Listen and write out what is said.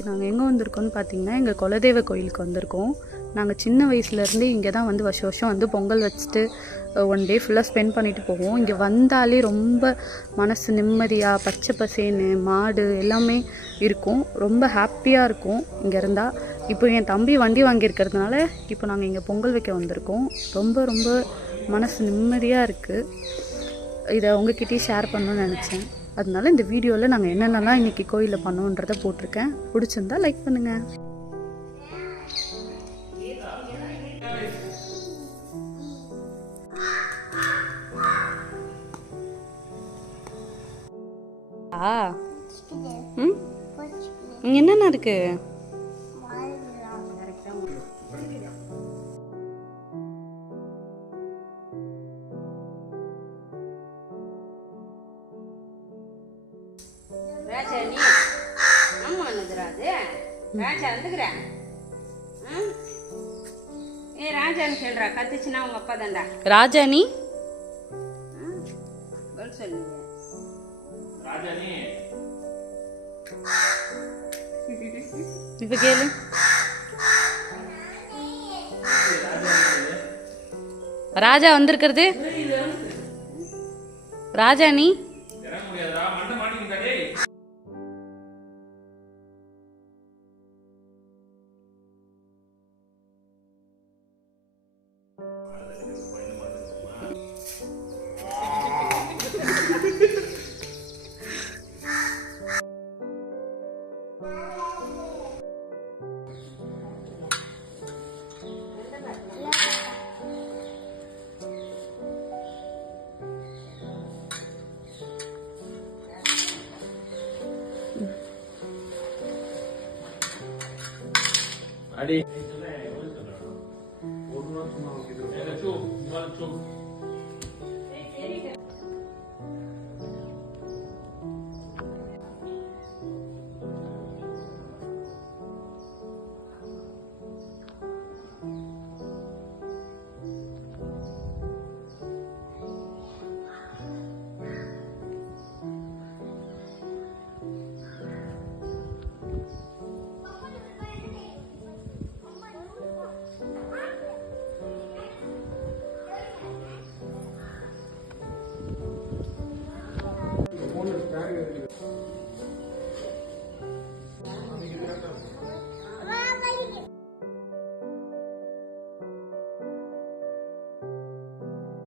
இன்றைக்கி நாங்கள் எங்கே வந்திருக்கோம்னு பார்த்தீங்கன்னா எங்கள் குலதெய்வ கோயிலுக்கு வந்திருக்கோம். நாங்கள் சின்ன வயசுலேருந்தே இங்கே தான் வந்து வருஷம் வருஷம் வந்து பொங்கல் வச்சுட்டு ஒன் டே ஃபுல்லாக ஸ்பெண்ட் பண்ணிவிட்டு போவோம். இங்கே வந்தாலே ரொம்ப மனசு நிம்மதியாக பச்சை பசேன்னு மாடு எல்லாமே இருக்கும். ரொம்ப ஹாப்பியாக இருக்கும் இங்கே இருந்தால். இப்போ என் தம்பி வண்டி வாங்கியிருக்கிறதுனால இப்போ நாங்கள் இங்கே பொங்கல் வைக்க வந்திருக்கோம். ரொம்ப ரொம்ப மனசு நிம்மதியாக இருக்குது. இதை உங்ககிட்டயே ஷேர் பண்ணணும்னு நினச்சேன். அதனால இந்த வீடியோவில் நாங்கள் என்னென்னலாம் இன்றைக்கி கோயிலில் பண்ணோன்றதை போட்டிருக்கேன். பிடிச்சிருந்தா லைக் பண்ணுங்கள். என்னென்ன இருக்கு? ராஜானி இப்ப கேளு. ராஜா வந்திருக்கிறது ராஜானி. Adi.